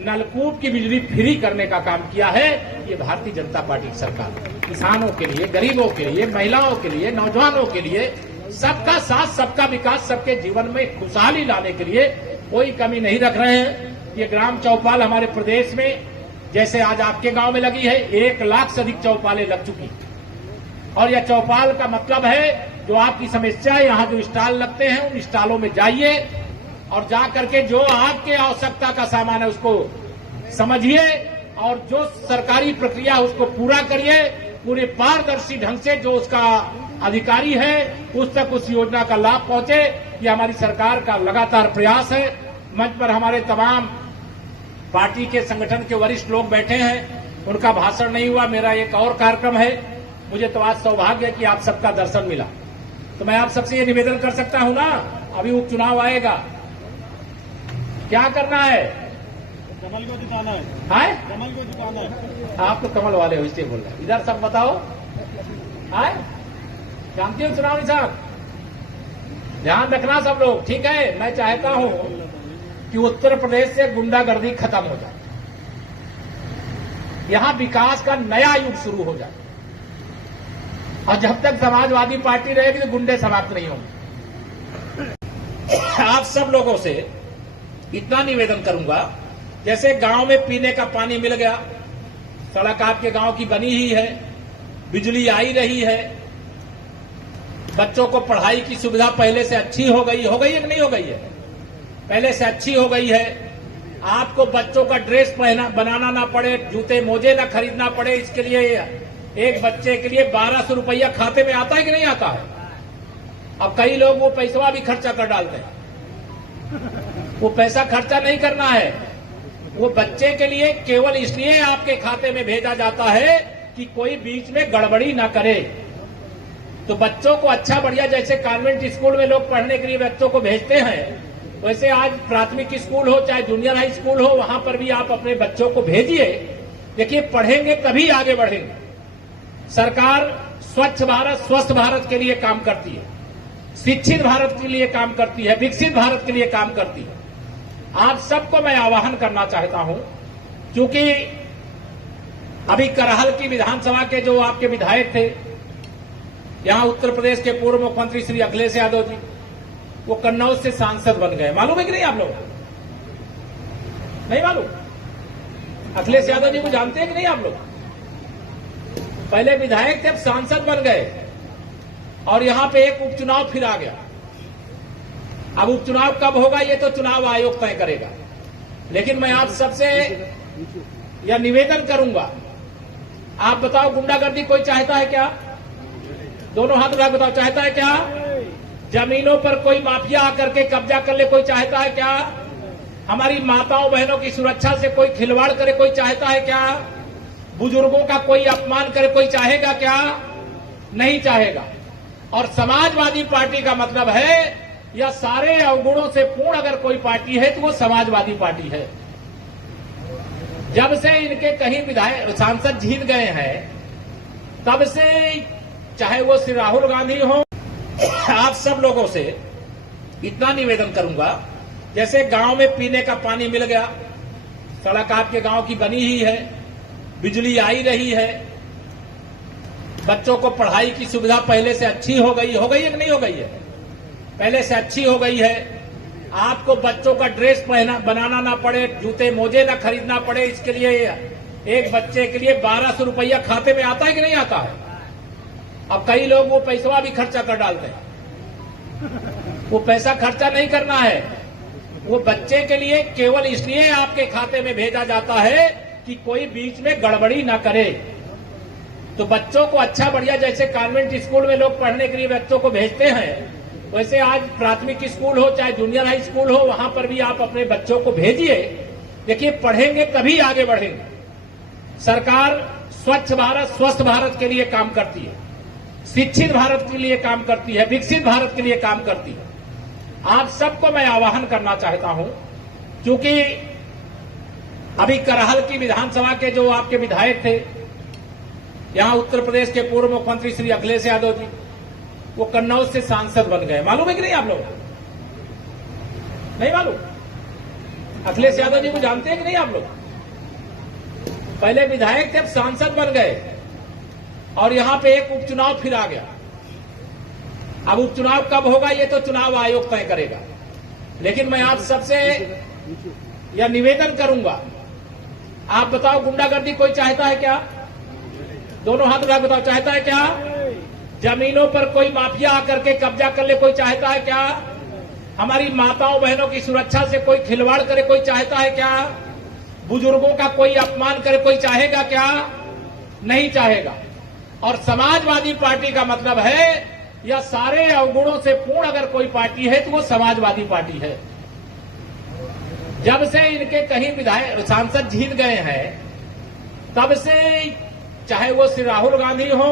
नलकूप की बिजली फ्री करने का काम किया है ये भारतीय जनता पार्टी की सरकार। किसानों के लिए, गरीबों के लिए, महिलाओं के लिए, नौजवानों के लिए सबका साथ, सबका विकास, सबके जीवन में खुशहाली लाने के लिए कोई कमी नहीं रख रहे हैं। ये ग्राम चौपाल हमारे प्रदेश में जैसे आज आपके गांव में लगी है 1 लाख से अधिक चौपालें लग चुकी और यह चौपाल का मतलब है जो आपकी समस्या है, यहाँ जो स्टॉल लगते हैं उन स्टॉलों में जाइए और जा करके जो आपके आवश्यकता का सामान है उसको समझिए और जो सरकारी प्रक्रिया है उसको पूरा करिए। पूरे पारदर्शी ढंग से जो उसका अधिकारी है उस तक उस योजना का लाभ पहुंचे, ये हमारी सरकार का लगातार प्रयास है। मंच पर हमारे तमाम पार्टी के संगठन के वरिष्ठ लोग बैठे हैं, उनका भाषण नहीं हुआ, मेरा एक और कार्यक्रम है। मुझे तो आज सौभाग्य है कि आप सबका दर्शन मिला, तो मैं आप सबसे ये निवेदन कर सकता हूं ना, अभी उपचुनाव आएगा, क्या करना है? कमल को जिताना है। कमल को जिताना है। आप तो कमल वाले हो इसलिए बोल रहे हैं। इधर सब बताओ, जानते हो चुनावी साहब, ध्यान रखना सब लोग, ठीक है? मैं चाहता हूं कि उत्तर प्रदेश से गुंडागर्दी खत्म हो जाए, यहां विकास का नया युग शुरू हो जाए और जब तक समाजवादी पार्टी रहेगी तो गुंडे समाप्त नहीं होंगे। आप सब लोगों से इतना निवेदन करूंगा, जैसे गांव में पीने का पानी मिल गया, सड़क आपके गांव की बनी ही है, बिजली आई रही है, बच्चों को पढ़ाई की सुविधा पहले से अच्छी हो गई है कि नहीं हो गई है? पहले से अच्छी हो गई है। आपको बच्चों का ड्रेस बनाना ना पड़े, जूते मोजे ना खरीदना पड़े, इसके लिए एक बच्चे के लिए 1200 रुपया खाते में आता है कि नहीं आता है? अब कई लोग वो पैसा भी खर्चा कर डालते हैं, वो पैसा खर्चा नहीं करना है, वो बच्चे के लिए केवल इसलिए आपके खाते में भेजा जाता है कि कोई बीच में गड़बड़ी ना करे। तो बच्चों को अच्छा बढ़िया, जैसे कॉन्वेंट स्कूल में लोग पढ़ने के लिए बच्चों को भेजते हैं, वैसे आज प्राथमिक स्कूल हो चाहे जूनियर हाई स्कूल हो, वहां पर भी आप अपने बच्चों को भेजिए। देखिए, पढ़ेंगे तभी आगे बढ़ेंगे। सरकार स्वच्छ भारत, स्वस्थ भारत के लिए काम करती है, शिक्षित भारत के लिए काम करती है, विकसित भारत के लिए काम करती है। आप सबको मैं आह्वान करना चाहता हूं, क्योंकि अभी करहल की विधानसभा के जो आपके विधायक थे, यहां उत्तर प्रदेश के पूर्व मुख्यमंत्री श्री अखिलेश यादव जी, वो कन्नौज से सांसद बन गए। मालूम है कि नहीं आप लोग? नहीं मालूम? अखिलेश यादव जी को जानते हैं कि नहीं आप लोग? पहले विधायक थे, अब सांसद बन गए और यहां पे एक उपचुनाव फिर आ गया। अब उपचुनाव कब होगा ये तो चुनाव आयोग तय करेगा, लेकिन मैं आप सबसे यह निवेदन करूंगा, आप बताओ, गुंडागर्दी कोई चाहता है क्या? दोनों हाथ उठा बताओ, चाहता है क्या? जमीनों पर कोई माफिया आकर के कब्जा कर ले, कोई चाहता है क्या? हमारी माताओं बहनों की सुरक्षा से कोई खिलवाड़ करे, कोई चाहता है क्या? बुजुर्गों का कोई अपमान करे, कोई चाहेगा क्या? नहीं चाहेगा। और समाजवादी पार्टी का मतलब है, यह सारे अवगुणों से पूर्ण अगर कोई पार्टी है तो वो समाजवादी पार्टी है। जब से इनके कहीं विधायक सांसद जीत गए हैं, तब से चाहे वो श्री राहुल गांधी हो, आप सब लोगों से इतना निवेदन करूंगा, जैसे गांव में पीने का पानी मिल गया, सड़क आपके गांव की बनी ही है, बिजली आई रही है, बच्चों को पढ़ाई की सुविधा पहले से अच्छी हो गई है कि नहीं हो गई है? पहले से अच्छी हो गई है। आपको बच्चों का ड्रेस बनाना ना पड़े, जूते मोजे ना खरीदना पड़े, इसके लिए एक बच्चे के लिए 1200 रुपया खाते में आता है कि नहीं आता है? अब कई लोग वो पैसा भी खर्चा कर डालते हैं, वो पैसा खर्चा नहीं करना है, वो बच्चे के लिए केवल इसलिए आपके खाते में भेजा जाता है कि कोई बीच में गड़बड़ी ना करे। तो बच्चों को अच्छा बढ़िया, जैसे कॉन्वेंट स्कूल में लोग पढ़ने के लिए बच्चों को भेजते हैं, वैसे आज प्राथमिक स्कूल हो चाहे जूनियर हाई स्कूल हो, वहां पर भी आप अपने बच्चों को भेजिए। देखिए, पढ़ेंगे तभी आगे बढ़ेंगे। सरकार स्वच्छ भारत, स्वस्थ भारत के लिए काम करती है, शिक्षित भारत के लिए काम करती है, विकसित भारत के लिए काम करती है। आप सबको मैं आह्वान करना चाहता हूं, क्योंकि अभी करहल की विधानसभा के जो आपके विधायक थे, यहां उत्तर प्रदेश के पूर्व मुख्यमंत्री श्री अखिलेश यादव जी, वो कन्नौज से सांसद बन गए। मालूम है कि नहीं आप लोग? नहीं मालूम? अखिलेश यादव जी को जानते हैं कि नहीं आप लोग? पहले विधायक थे, अब सांसद बन गए और यहां पे एक उपचुनाव फिर आ गया। अब उपचुनाव कब होगा ये तो चुनाव आयोग तय करेगा, लेकिन मैं आप सबसे यह निवेदन करूंगा, आप बताओ गुंडागर्दी कोई चाहता है क्या? दोनों हाथ उठा बताओ, चाहता है क्या? जमीनों पर कोई माफिया आकर के कब्जा कर ले कोई चाहता है क्या? हमारी माताओं बहनों की सुरक्षा से कोई खिलवाड़ करे कोई चाहता है क्या? बुजुर्गों का कोई अपमान करे कोई चाहेगा क्या? नहीं चाहेगा। और समाजवादी पार्टी का मतलब है यह सारे अवगुणों से पूर्ण अगर कोई पार्टी है तो वो समाजवादी पार्टी है। जब से इनके कहीं विधायक सांसद जीत गए हैं तब से, चाहे वो श्री राहुल गांधी हो